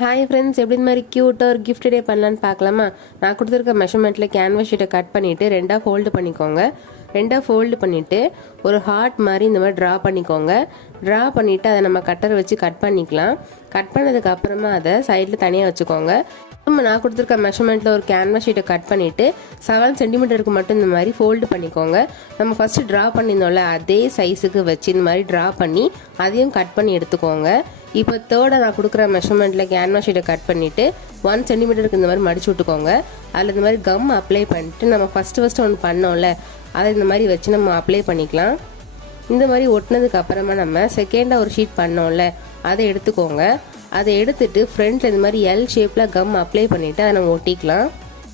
Hi friends, எப்படி இந்த மாதிரி க்யூட்டாக ஒரு கிஃப்ட் டே பண்ணலான்னு பார்க்கலாமா? நான் கொடுத்துருக்க மெஷர்மெண்ட்டில் கேன்வாஸ் ஷீட்டை கட் பண்ணிவிட்டு ரெண்டாக ஃபோல்டு பண்ணிக்கோங்க. ரெண்டாக ஃபோல்டு பண்ணிவிட்டு ஒரு ஹார்ட் மாதிரி இந்த மாதிரி ட்ரா பண்ணிக்கோங்க. ட்ரா பண்ணிவிட்டு அதை நம்ம கட்டரை வச்சு கட் பண்ணிக்கலாம். கட் பண்ணதுக்கு அப்புறமா அதை சைடில் தனியாக வச்சுக்கோங்க. நான் கொடுத்துருக்க மெஷர்மெண்ட்டில் ஒரு கேன்வாஸ் ஷீட்டை கட் பண்ணிவிட்டு 7 சென்டிமீட்டருக்கு மட்டும் இந்த மாதிரி ஃபோல்டு பண்ணிக்கோங்க. நம்ம ஃபஸ்ட்டு ட்ரா பண்ணியிருந்தோம்ல அதே சைஸுக்கு வச்சு இந்த மாதிரி ட்ரா பண்ணி அதையும் கட் பண்ணி எடுத்துக்கோங்க. இப்போ தேர்டாக நான் கொடுக்குற மெஷர்மெண்ட்டில் கேன்வாஸ் ஷீட்டை கட் பண்ணிவிட்டு 1 சென்டிமீட்டருக்கு இந்த மாதிரி மடிச்சு விட்டுக்கோங்க. அதில் இந்த மாதிரி கம் அப்ளை பண்ணிட்டு நம்ம ஃபஸ்ட்டு ஒன்று பண்ணோம்ல அதை இந்த மாதிரி வச்சு நம்ம அப்ளை பண்ணிக்கலாம். இந்த மாதிரி ஒட்டினதுக்கு அப்புறமா நம்ம செகண்டாக ஒரு ஷீட் பண்ணோம்ல அதை எடுத்துக்கோங்க. அதை எடுத்துட்டு ஃப்ரண்ட்டில் இந்த மாதிரி எல் ஷேப்பில் கம் அப்ளை பண்ணிவிட்டு அதை நம்ம ஒட்டிக்கலாம்.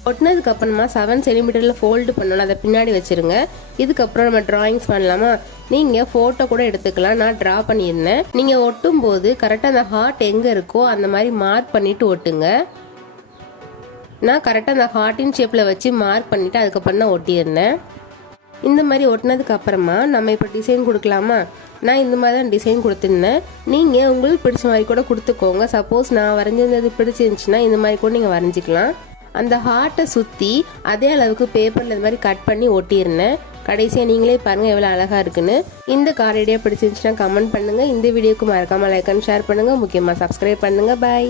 ஒட்டினதுக்கு அப்புறமா 7 சென்டிமீட்டரில் ஃபோல்டு பண்ணணும், அதை பின்னாடி வச்சுருங்க. இதுக்கப்புறம் நம்ம ட்ராயிங்ஸ் பண்ணலாமா? நீங்கள் ஃபோட்டோ கூட எடுத்துக்கலாம். நான் ட்ரா பண்ணியிருந்தேன். நீங்கள் ஒட்டும் போது கரெக்டாக அந்த ஹார்ட் எங்கே இருக்கோ அந்த மாதிரி மார்க் பண்ணிவிட்டு ஒட்டுங்க. நான் கரெக்டாக அந்த ஹார்ட்டின் ஷேப்பில் வச்சு மார்க் பண்ணிவிட்டு அதுக்கப்புறம் தான் ஒட்டியிருந்தேன். இந்த மாதிரி ஒட்டினதுக்கு அப்புறமா நம்ம இப்போ டிசைன் கொடுக்கலாமா? நான் இந்த மாதிரி தான் டிசைன் கொடுத்துருந்தேன். நீங்கள் உங்களுக்கு பிடிச்ச மாதிரி கூட கொடுத்துக்கோங்க. சப்போஸ் நான் வரைஞ்சிருந்தது பிடிச்சிருந்துச்சுன்னா இந்த மாதிரி கூட நீங்கள் வரைஞ்சிக்கலாம். அந்த ஹார்ட்டை சுற்றி அதே அளவுக்கு பேப்பரில் இந்த மாதிரி கட் பண்ணி ஒட்டியிருந்தேன். கடைசியாக நீங்களே பாருங்கள் எவ்வளோ அழகாக இருக்குன்னு. இந்த கார் ஐடியா பிடிச்சிருந்துச்சுன்னா கமெண்ட் பண்ணுங்கள். இந்த வீடியோக்கு மறக்காமல் லைக் அண்ட் ஷேர் பண்ணுங்கள். முக்கியமாக சப்ஸ்கிரைப் பண்ணுங்கள். பாய்.